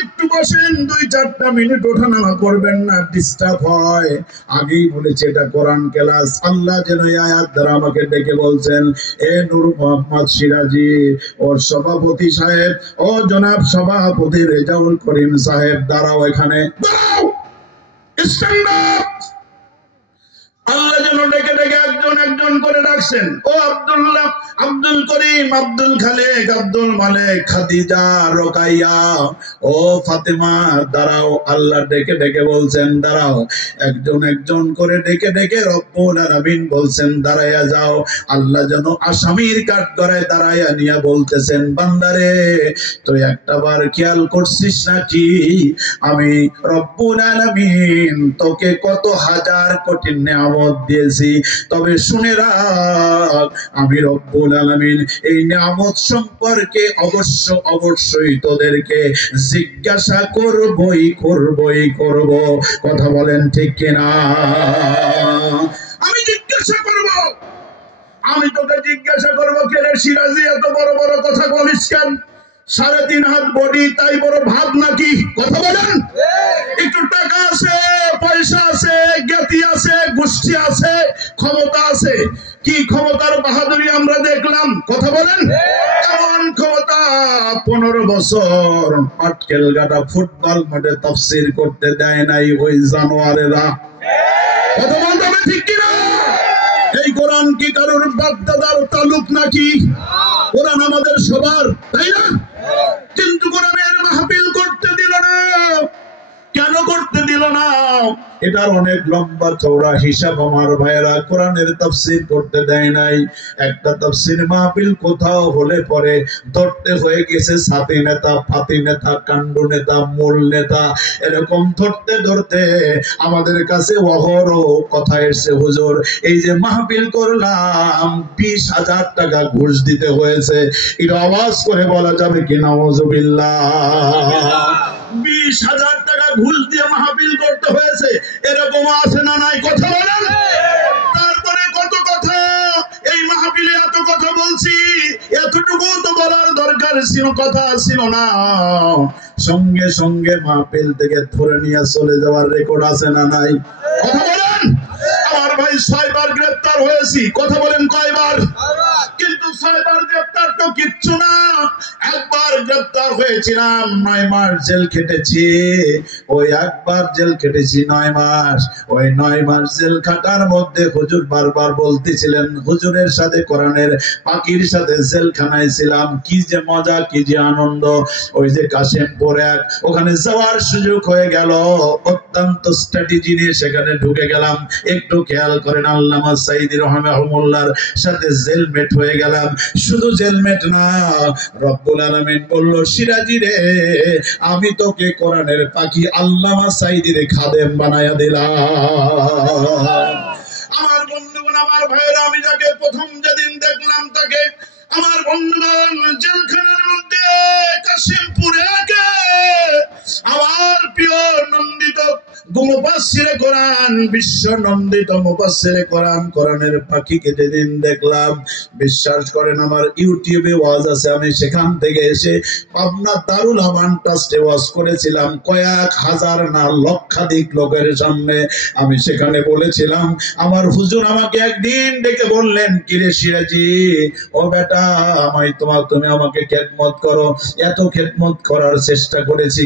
একটু বসেন, 2-4টা মিনিট ওঠানামা করবেন না, ডিস্টার্ব হয়। আগেই বলেছে এটা কোরআন ক্লাস। আল্লাহ যেন এই আয়াত দ্বারা আমাকে ডেকে বলছেন, এ নূর মোহাম্মদ সিরাজি, ওর সভাপতি সাহেব, ও জনাব সভাপতি রেজাউল করিম সাহেব, দাঁড়াও এখানে, দাঁড়াও, স্ট্যান্ড আপ। আল্লাহ যেন ডেকে ডেকে একজন একজন করে ডাকছেন, ও আব্দুল্লাহ, আব্দুল করিম, আব্দুল খালেক, আব্দুল মালেক, খাদিজা, রোকাইয়া, ও ফাতেমা, দাঁড়াও। আল্লাহ ডেকে ডেকে বলছেন দাঁড়াও। একজন একজন করে ডেকে ডেকে রব্বুল আলামিন বলছেন দাঁড়াইয়া যাও। আল্লাহ যেন আসামির কাঠগড়ায় দাঁড়াইয়া নিয়ে বলতেছেন, বান্দারে তুই একটা বার খেয়াল করছিস নাকি আমি রব্বুল আলামিন তোকে কত হাজার কোটি নিয়ামত দিয়েছি? তবে শুনে রাখ, আমি রব্বুল আলামিন এই নিয়ামত সম্পর্কে অবশ্যই তোদেরকে জিজ্ঞাসা করবই করব। কথা বলেন ঠিক কিনা? আমি জিজ্ঞাসা করব, আমি তোকে জিজ্ঞাসা করবো, কে রে সিরাজি এত বড় বড় কথা বলিস কেন? 3.5 হাত বডি, তাই বড় ভাব নাকি? কথা বলেন। একটু টাকা আছে, পয়সা আছে, জ্ঞাতি আছে, গোষ্ঠী আছে, ক্ষমতা আছে, কি ক্ষমতার বাহাদুরি আমরা দেখলাম। কথা বলেন। এমন ক্ষমতা 15 বছর পাটকেল গাটা ফুটবল মাঠে তাফসীর করতে দেয় নাই ওই জানোয়ারেরা। কথা বলতে হবে ঠিক কিনা? এই কোরআন কি কারোর বাপ দাদার তালুক নাকি? কোরআন আমাদের সবার, তাই না? কিন্তু কোরআনের মাহফিল করতে দিল না। কেন করতে দিল না? এটার অনেক লম্বা চওড়া হিসাব আমার ভাইয়েরা। কোরআনের তাফসীর করতে দেয় নাই। একটা তাফসীর মাহফিল কোথাও হলে পরে ধরতে হয়ে গেছে সাথী নেতা, ফাতি নেতা, কাণ্ডু নেতা, মূল নেতা, এরকম ধরতে ধরতে আমাদের কাছে অহরহ কথা এসছে, হুজুর এই যে মাহফিল করলাম 20,000 টাকা ঘুষ দিতে হয়েছে। এটা আওয়াজ করে বলা যাবে কি নাউযুবিল্লাহ? 20,000 টাকা ঘুষ দিয়ে মাহফিল করতে হয়েছে, এরকম আছে না নাই? কথা বলেন। তারপরে কত কথা, এই মাহফিলে এত কথা বলছি, এতটুকু তো বলার দরকার ছিল, কথা ছিল না। সঙ্গে সঙ্গে মাহফিল থেকে ধরে নিয়ে চলে যাওয়ার রেকর্ড আছে না নাই? কথা বলেন। আমার ভাই 6 বার গ্রেফতার হয়েছি। কথা বলেন কয়বার? কিন্তু 6 বার গ্রেফতার তো কিচ্ছু না। একবার গ্রেফতার হয়েছিলাম, 9 মাস জেল খেটেছি। ওই একবার জেল খেটেছি 9 মাস। ওই 9 মাস জেল খাটার মধ্যে হুজুর বারবার বলতেছিলেন, হুজুরের সাথে কোরআনের পাখির সাথে জেলখানায় ছিলাম, কি যে মজা, কি যে আনন্দ। ওই যে কাশিমপুর এক, ওখানে যাওয়ার সুযোগ হয়ে গেল, অত্যন্ত স্ট্র্যাটেজি নিয়ে সেখানে ঢুকে গেলাম। একটু খেয়াল করেন, আল্লামা সাঈদী রাহিমাহুল্লাহর সাথে জেলমেট হয়ে গেলাম। শুধু জেলমেট না, রব্বুল আলামিন বলল, সিরাজি রে আমি তোকে কোরআনের পাখি আল্লামা সাঈদীর খাদেম বানায়া দিলাম। আমার বন্ধুগণ, আমার ভাইয়েরা, আমি যাকে প্রথম যেদিন দেখলাম তাকে, আমার বন্ধুগণ, জেলখানার মধ্যে কাশিমপুরে আমার প্রিয় নন্দিত মুফাসসিরে কোরআন, বিশ্ব নন্দিত মুফাসসিরে কোরআন, কোরআনের পাখিকে যেদিন দেখলাম, বিশ্বাস করেন আমার ইউটিউবে ওয়াজ আছে, আমি সেখান থেকে এসে পাবনা দারুল আমান ট্রাস্টে ওয়াজ করেছিলাম, কয়েক হাজার না লক্ষাধিক লোকের সামনে। আমি সেখানে বলেছিলাম, আমার হুজুর আমাকে একদিন ডেকে বললেন, কিরে সিরাজি, ও বেটা, তুমি আমাকে খেদমত করো। এত খেদমত করার চেষ্টা করেছি,